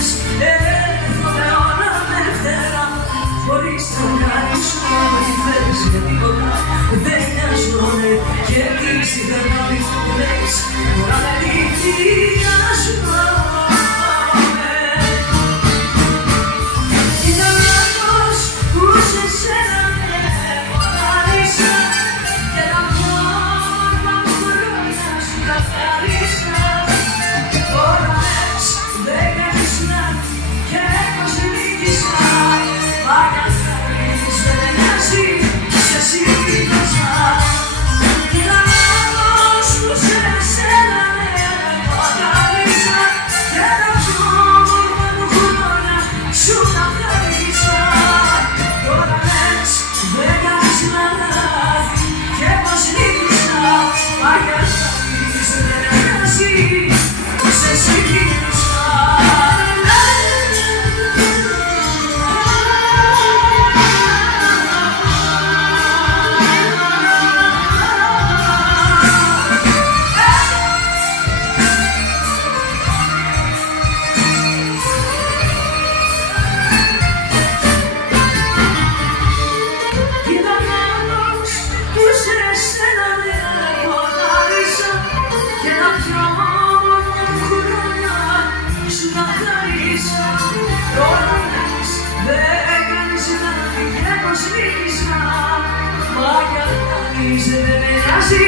λες, έρχομαι όλα δεύτερα. Μπορείς να κάνεις ό,τι θέλεις για τίποτα, δεν νοιάζομαι. Και τι στην καρδιά μου λες, τώρα δεν νοιάζομαι. Ήταν λάθος που σε σένα με πονάρισα και τα πιο όμορφα μου χρόνια σου καθάρισα. Τώρα λες, δεν κάνεις λάθη και πως νίκησα. Μα καθαρίζεις, δεν με νοιάζει, σε σύγχυσα. Ήταν λάθος που σε σένα με πονάρισα και τα πιο όμορφα μου χρόνια σου καθάρισα. Τώρα λες, δεν κάνεις λάθη και πως νίκησα. Μα καθαρίζεις, δεν με νοιάζει, σε σύγχυσα. Ήταν λάθος που σε σένα με πονάρισα και τα πιο όμορφα μου χρόνια σου καθάρισα. Τώρα λες, δεν κάνεις λάθη και πως νίκησα. Μα καθαρίζεις, δεν με νοιάζει.